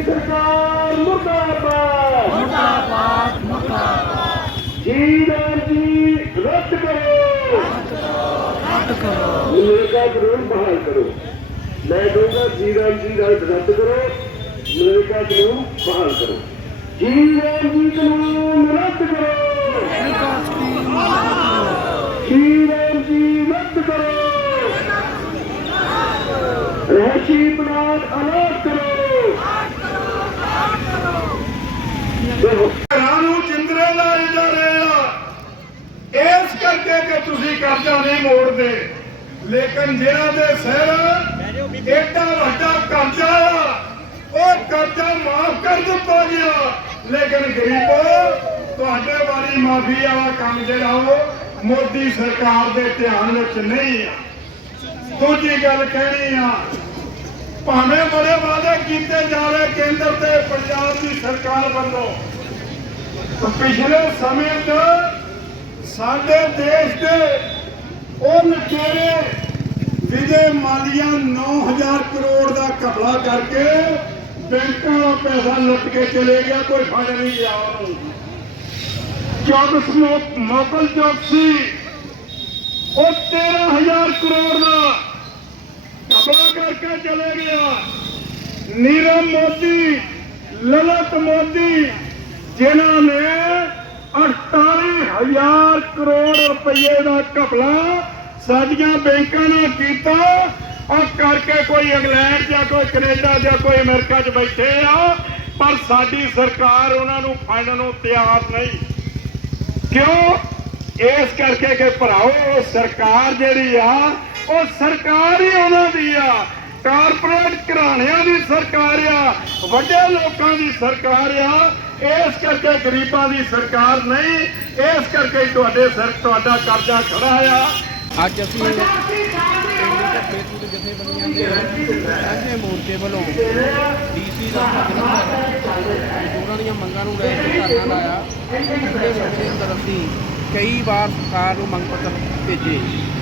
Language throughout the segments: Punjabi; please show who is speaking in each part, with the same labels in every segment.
Speaker 1: ਦੀ ਸਰਕਾਰ ਮੁਰਦਾਬਾਦ। ਮੁਰਦਾਬਾਦ ਮੁਰਦਾਬਾਦ। ਜੀ ਰਾਮ ਜੀ ਰੱਦ ਕਰੋ। ਰੱਦ ਕਰੋ।
Speaker 2: ਮਨਰੇਗਾ ਕਾਨੂੰਨ ਬਹਾਲ ਕਰੋ। ਮੈਂ ਕਹੂੰਗਾ ਜੀ ਰਾਮ ਜੀ ਰੱਦ ਕਰੋ। ਮਨਰੇਗਾ ਕਾਨੂੰਨ ਬਹਾਲ ਕਰੋ। ਜੀ ਰਾਮ ਜੀ ਕਾਨੂੰਨ ਰੱਦ ਕਰੋ। ਜੀ ਰਾਮ ਜੀ ਰੱਦ ਕਰੋ। ਰਹਿਸ਼ੀ ਬਨਾਦ ਅਲਾਟ ਕਰੋ।
Speaker 3: ਤੁਸੀਂ ਕਰਜ਼ਾ ਨਹੀਂ ਮੋੜਦੇ। ਲੇਕਿਨ ਜਿਹਨਾਂ ਦੇ ਸਿਰ ਏਡਾ ਵੱਡਾ ਕਰਜ਼ਾ ਉਹ ਕਰਜ਼ਾ ਮਾਫ ਕਰ ਦਿੱਤਾ ਗਿਆ। ਲੇਕਿਨ ਗਰੀਬੋ, ਤੁਹਾਡੇ ਵਾਲੀ ਮਾਫੀ ਵਾਲਾ ਕੰਮ ਜਿਹੜਾ ਉਹ ਮੋਦੀ ਸਰਕਾਰ ਦੇ ਧਿਆਨ ਵਿੱਚ ਨਹੀਂ ਆ। ਦੂਜੀ ਗੱਲ ਕਹਿਣੀ ਆ, ਭਾਵੇਂ ਬੜੇ ਵਾਅਦੇ ਕੀਤੇ ਜਾ ਰਹੇ ਕੇਂਦਰ ਤੇ ਪੰਜਾਬ ਦੀ ਸਰਕਾਰ ਵੱਲੋਂ, ਪਿਛਲੇ ਸਮੇਂ ਸਾਡੇ ਦੇਸ਼ ਦੇ ਉਹ ਲੁਟੇਰੇ ਵਿਜੇ ਮਾਲੀਆ 9000 ਕਰੋੜ ਦਾ ਘਪਲਾ ਕਰਕੇ ਬੈਂਕਾਂ ਦਾ ਪੈਸਾ ਲੁੱਟ ਕੇ ਚਲੇ ਗਿਆ, ਕੋਈ ਫੜ ਨਹੀਂ ਗਿਆ ਉਹਨੂੰ ਚੌਕਸ ਮੋ- ਚੌਕਸੀ ਉਹ 13000 ਕਰੋੜ ਦਾ ਕਪੜਾ ਕਰਕੇ ਚਲੇ ਗਿਆ। ਨੀਰਵ ਮੋਦੀ, ਲਲਤ ਮੋਦੀ, ਜਿਨ੍ਹਾਂ ਨੇ 48000 ਕਰੋੜ ਰੁਪਏ ਦਾ ਘਪਲਾ ਸਾਡੀਆਂ ਬੈਂਕਾਂ ਨਾਲ ਕੀਤਾ। ਔਰ ਕਰਕੇ ਕੋਈ ਇੰਗਲੈਂਡ ਜਾਂ ਕੋਈ ਕੈਨੇਡਾ ਜਾਂ ਕੋਈ ਅਮਰੀਕਾ 'ਚ ਬੈਠੇ ਆ, ਪਰ ਸਾਡੀ ਸਰਕਾਰ ਉਹਨਾਂ ਨੂੰ ਫੜਨ ਨੂੰ ਤਿਆਰ ਨਹੀਂ। ਕਿਉਂ? ਇਸ ਕਰਕੇ ਕਿ ਭਰਾਓ, ਉਹ ਸਰਕਾਰ ਜਿਹੜੀ ਆ, ਉਹ ਸਰਕਾਰ ਹੀ ਉਹਨਾਂ ਦੀ ਆ। ਕਾਰਪੋਰੇਟ ਘਰਾਣਿਆਂ ਦੀ ਸਰਕਾਰ ਆ, ਵੱਡੇ ਲੋਕਾਂ ਦੀ ਸਰਕਾਰ ਆ। ਇਸ ਕਰਕੇ ਗਰੀਬਾਂ ਦੀ ਸਰਕਾਰ ਨਹੀਂ ਇਸ ਕਰਕੇ ਤੁਹਾਡੇ ਸਿਰ ਤੁਹਾਡਾ ਕਰਜ਼ਾ ਖੜਾ ਆ।
Speaker 4: ਅੱਜ ਅਸੀਂ ਜਥੇਬੰਦੀਆਂ ਦੇ ਸਾਂਝੇ ਮੋਰਚੇ ਵੱਲੋਂ ਡੀਸੀ ਦਾ ਮਜ਼ਦੂਰਾਂ ਦੀਆਂ ਮੰਗਾਂ ਨੂੰ ਲੈ ਕੇ ਧਰਨਾ ਲਾਇਆ। ਪਿਛਲੇ ਸਮੇਂ ਦੇ ਅੰਦਰ ਅਸੀਂ ਕਈ ਵਾਰ ਸਰਕਾਰ ਨੂੰ ਮੰਗ ਪੱਤਰ ਭੇਜੇ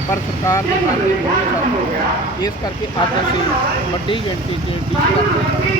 Speaker 4: ਪਰ ਸਰਕਾਰ ਨੇ ਕੰਮ ਨਹੀਂ ਕੀਤਾ ਇਸ ਕਰਕੇ ਅੱਜ ਅਸੀਂ ਵੱਡੀ ਗਿਣਤੀ 'ਚ ਡੀਸੀ ਦਫ਼ਤਰ